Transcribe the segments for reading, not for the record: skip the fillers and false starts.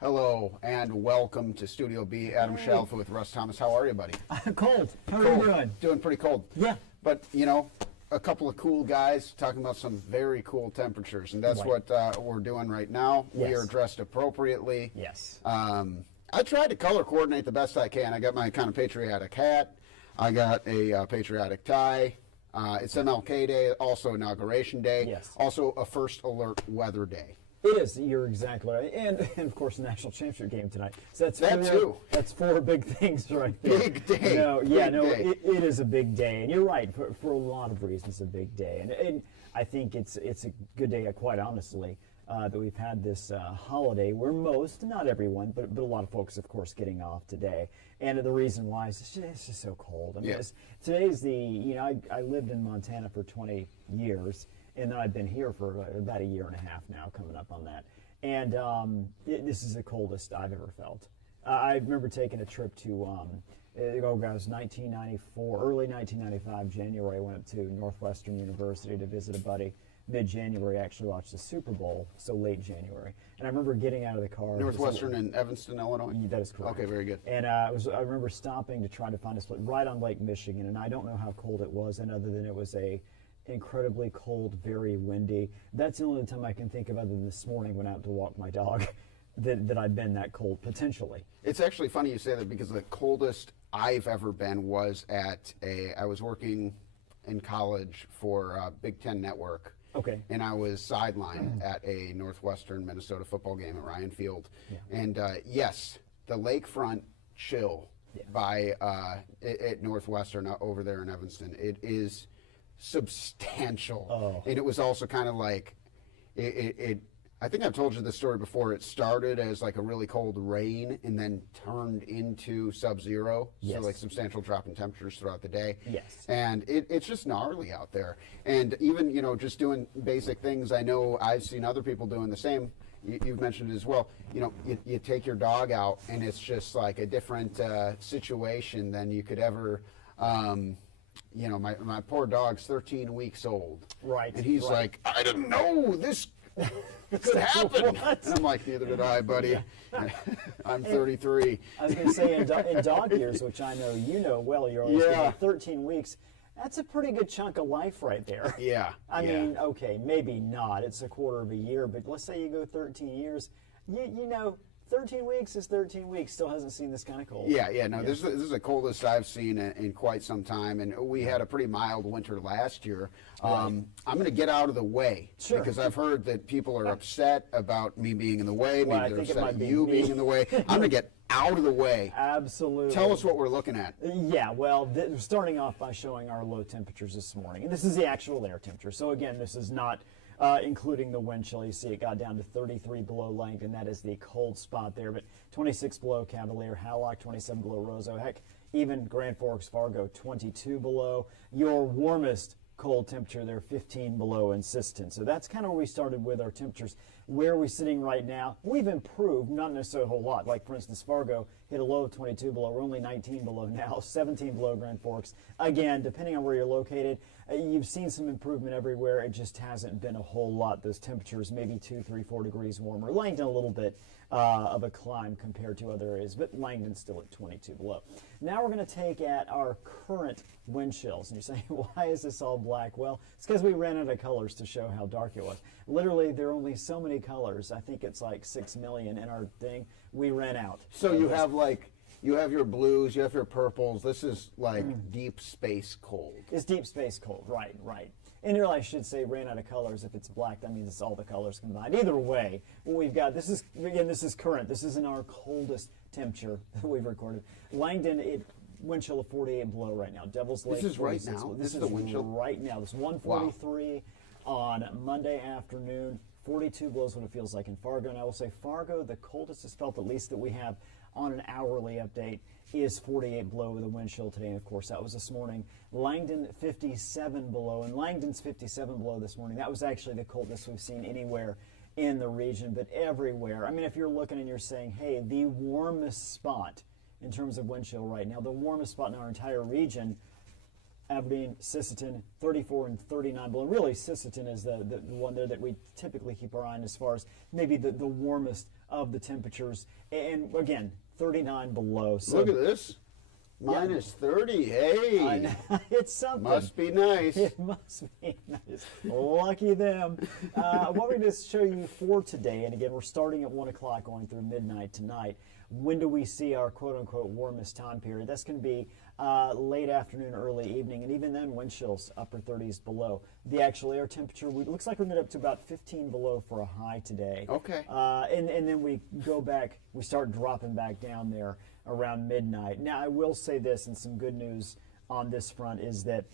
Hello and welcome to Studio B. Adam Shalfa with Russ Thomas. How are you, buddy? Cold. How are you doing? Doing pretty cold. Yeah. But, you know, a couple of cool guys talking about some very cool temperatures, and that's Right. what we're doing right now. We Yes. are dressed appropriately. Yes. I tried to color coordinate the best I can. I got my kind of patriotic hat. I got a patriotic tie. It's MLK Day, also Inauguration Day. Yes. Also a First Alert Weather Day. It is. You're exactly right. And of course, the national championship game tonight. So that's That too. That's four big things right there. Big day. Big day. It is a big day, and you're right. For a lot of reasons, a big day, and I think it's a good day. Quite honestly, that we've had this holiday where most, not everyone, but a lot of folks, of course, getting off today. And the reason why is it's just so cold. I mean, Yes. Today's I lived in Montana for 20 years. And then I've been here for about a year and a half now, coming up on that. And this is the coldest I've ever felt. I remember taking a trip to, it was 1994, early 1995, January. I went up to Northwestern University to visit a buddy. Mid-January, I actually watched the Super Bowl, so late January. And I remember getting out of the car. Northwestern in Evanston, Illinois? That is correct. Okay, very good. And I remember stopping to try to find a spot right on Lake Michigan, and I don't know how cold it was, and other than it was incredibly cold, very windy. That's the only time I can think of, other than this morning when I went out to walk my dog, that I've been that cold, potentially. It's actually funny you say that, because the coldest I've ever been was I was working in college for Big Ten Network. Okay. And I was sidelined at a Northwestern Minnesota football game at Ryan Field. Yeah. And yes, the lakefront chill by at Northwestern over there in Evanston, it is substantial. Oh. And it was also kind of like I think I've told you this story before. It started as like a really cold rain and then turned into sub-zero. Yes. So like substantial drop in temperatures throughout the day. Yes. And it's just gnarly out there. And even, just doing basic things, I know I've seen other people doing the same. You've mentioned it as well. You take your dog out and it's just like a different situation than you could ever my poor dog's 13 weeks old. Right. And he's like, I didn't know this could happen. And I'm like, neither did I, buddy. I'm 33. I was going to say, in dog years, which I know you know well, you're always 13 weeks. That's a pretty good chunk of life right there. Yeah. I mean, okay, maybe not. It's a quarter of a year, but let's say you go 13 years. 13 weeks is 13 weeks. Still hasn't seen this kind of cold. No, this is the coldest I've seen in quite some time, and we had a pretty mild winter last year. I'm going to get out of the way, because I've heard that people are upset about me being in the way. Well, maybe they're upset at be you me. being in the way. I'm going to get out of the way. Absolutely. Tell us what we're looking at. Yeah, well, starting off by showing our low temperatures this morning. And this is the actual air temperature. So again, this is not including the wind chill. You see it got down to 33 below Langdon. That is the cold spot there. But 26 below Cavalier, Hallock, 27 below Roseau. Heck, even Grand Forks, Fargo, 22 below. Your warmest cold temperature there, 15 below in Siston. So that's kind of where we started with our temperatures. Where are we sitting right now? We've improved, not necessarily a whole lot. Like, for instance, Fargo hit a low of 22 below. We're only 19 below now, 17 below Grand Forks. Again, depending on where you're located, you've seen some improvement everywhere. It just hasn't been a whole lot. Those temperatures maybe 2, 3, 4 degrees warmer. Langdon a little bit of a climb compared to other areas, but Langdon's still at 22 below. Now we're going to take at our current wind chills. And you're saying, why is this all black? Well, it's because we ran out of colors to show how dark it was. Literally, there are only so many colors. I think it's like 6 million in our thing. We ran out. So you have your blues, you have your purples. This is like deep space cold. It's deep space cold, right. And really, I should say, ran out of colors. If it's black, that means it's all the colors combined. Either way, what we've got, this is current. This isn't our coldest temperature that we've recorded. Langdon, wind chill of 48 below right now. Devil's Lake. This is right now? This is the wind chill? right now. This is 143 on Monday afternoon. 42 below is what it feels like in Fargo. And I will say Fargo, the coldest is felt, at least that we have on an hourly update, is 48 below with a wind chill today. And of course, that was this morning. Langdon, 57 below. And Langdon's 57 below this morning. That was actually the coldest we've seen anywhere in the region, but everywhere. I mean, if you're looking and you're saying, hey, the warmest spot in terms of wind chill right now, the warmest spot in our entire region, Aberdeen, Sisseton, 34 and 39 below. Really, Sisseton is the one there that we typically keep our eye on as far as maybe the warmest of the temperatures. And again, 39 below. So look at this. Minus 30. Hey. I know, it's something. Must be nice. It must be nice. Lucky them. What we're going to show you for today, and again, we're starting at 1 o'clock going through midnight tonight. When do we see our quote-unquote warmest time period? That's going to be late afternoon, early evening, and even then wind chills, upper 30s below. The actual air temperature, looks like we're going to get up to about 15 below for a high today. Okay. And then we go back, we start dropping back down there around midnight. Now, I will say this, and some good news on this front is that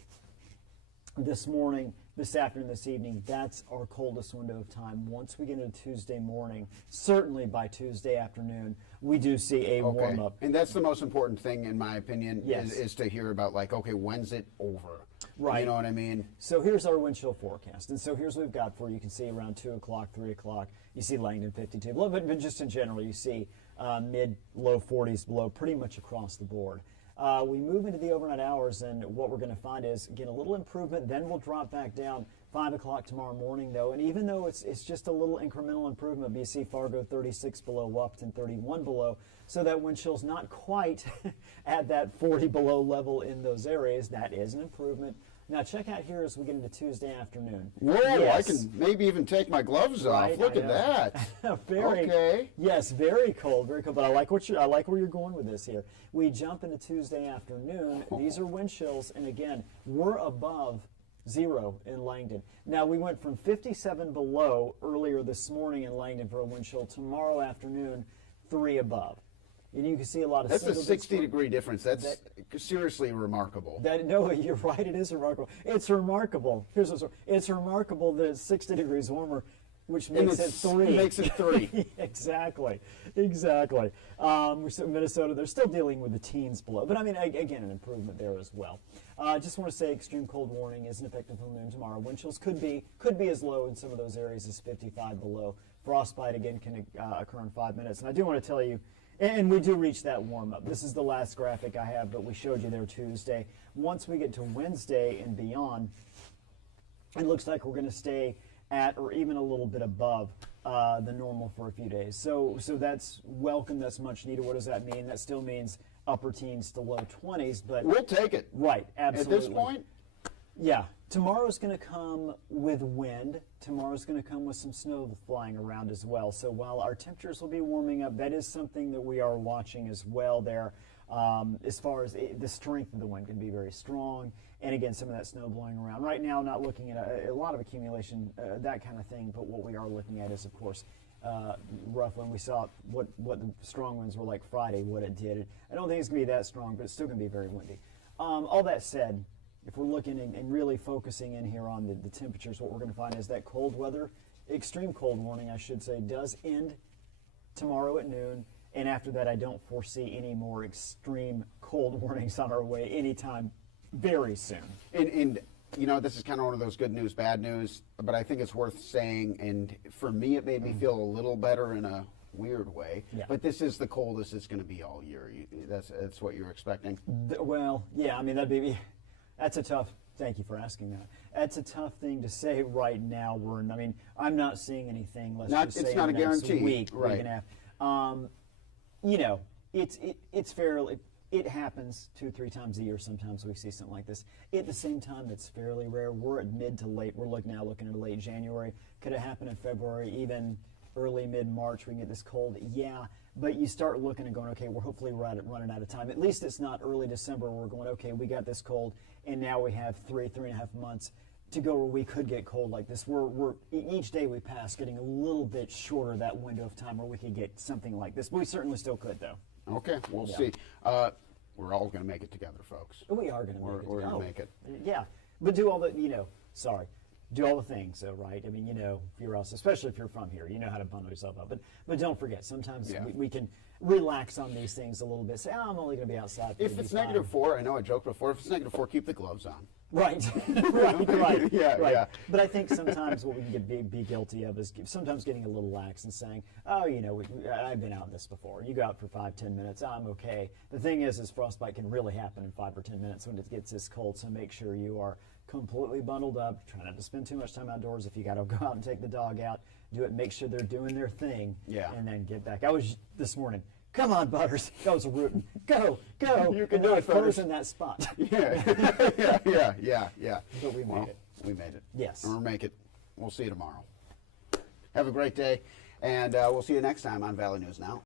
this morning, this afternoon, this evening, that's our coldest window of time. Once we get into Tuesday morning, certainly by Tuesday afternoon, we do see a warm up. And that's the most important thing, in my opinion, Yes. is to hear about, like, okay, when's it over? Right. You know what I mean? So here's our wind chill forecast. And so here's what we've got for you. You can see around 2 o'clock, 3 o'clock, you see Langdon 52 below, but just in general, you see mid-low 40s below pretty much across the board. We move into the overnight hours, and what we're going to find is, again, a little improvement. Then we'll drop back down 5 o'clock tomorrow morning, though. And even though it's just a little incremental improvement, BC Fargo 36 below, Wahpeton 31 below. So that wind chill's not quite at that 40 below level in those areas. That is an improvement. Now check out here as we get into Tuesday afternoon. Whoa, Yes. I can maybe even take my gloves Right, off. Look I at know. that. Very, Okay. Yes, very cold, very cold. But I like where you're going with this here. We jump into Tuesday afternoon. These are wind chills, and again, we're above 0 in Langdon. Now we went from 57 below earlier this morning in Langdon for a wind chill. Tomorrow afternoon, 3 above. And you can see a lot of. That's a single digits 60-degree difference. That's seriously remarkable. No, you're right. It is remarkable. It's remarkable. Here's what's. It's remarkable that it's 60 degrees warmer, which makes it 3. It makes it 3. Exactly. Minnesota, they're still dealing with the teens below, but I mean, again, an improvement there as well. Just want to say, extreme cold warning isn't effective until noon tomorrow. Wind chills could be as low in some of those areas as 55 below. Frostbite again can occur in 5 minutes, and I do want to tell you. And we do reach that warm-up. This is the last graphic I have, but we showed you there Tuesday. Once we get to Wednesday and beyond, it looks like we're going to stay at or even a little bit above the normal for a few days. So that's welcome. That's much needed. What does that mean? That still means upper teens to low 20s. But We'll take it. right, absolutely. At this point, Yeah. Tomorrow's going to come with wind. Tomorrow's going to come with some snow flying around as well. So while our temperatures will be warming up, that is something that we are watching as well there. As far as the strength of the wind can be very strong. And again, some of that snow blowing around. Right now, not looking at a lot of accumulation, that kind of thing. But what we are looking at is, of course, rough when we saw what the strong winds were like Friday, what it did. I don't think it's going to be that strong, but it's still going to be very windy. All that said, if we're looking and really focusing in here on the temperatures, what we're going to find is that cold weather, extreme cold warning, I should say, does end tomorrow at noon. And after that, I don't foresee any more extreme cold warnings on our way anytime very soon. and you know, this is kind of one of those good news, bad news, but I think it's worth saying, and for me, it made me feel a little better in a weird way. Yeah. But this is the coldest it's going to be all year. That's what you're expecting. Well, yeah, I mean, that's a tough. Thank you for asking that. That's a tough thing to say right now. I'm not seeing anything. It's not a guarantee, week right? Week and a half. You know, it's fairly. It happens 2-3 times a year. Sometimes we see something like this. At the same time, it's fairly rare. We're at mid to late. We're looking at late January. Could it happen in February? Even early mid-March, we can get this cold. Yeah. But you start looking and going, okay, we're hopefully running out of time. At least it's not early December. We're going, okay, we got this cold, and now we have 3.5 months to go where we could get cold like this. We're each day we pass getting a little bit shorter that window of time where we could get something like this. But we certainly still could, though. Okay, we'll see. We're all going to make it together, folks. We are going to make it. We're going to make it. Yeah, but do all the, sorry. do all the things, though, right? I mean, if you're us, especially if you're from here, you know how to bundle yourself up. But don't forget, sometimes we can relax on these things a little bit. Say, I'm only going to be outside. If it's -4, I know I joked before. If it's -4, keep the gloves on. Right, right. Yeah. But I think sometimes what we can be guilty of is sometimes getting a little lax and saying, oh, I've been out in this before. You go out for 5-10 minutes, I'm okay. The thing is frostbite can really happen in 5 or 10 minutes when it gets this cold, so make sure you are completely bundled up. Try not to spend too much time outdoors. If you got to go out and take the dog out, do it. Make sure they're doing their thing, and then get back. I was this morning. Come on, Butters. That was a rootin'. Go. You can do it, Butters. In that spot. Yeah. But we made it. We made it. Yes. And we'll make it. We'll see you tomorrow. Have a great day, and we'll see you next time on Valley News Now.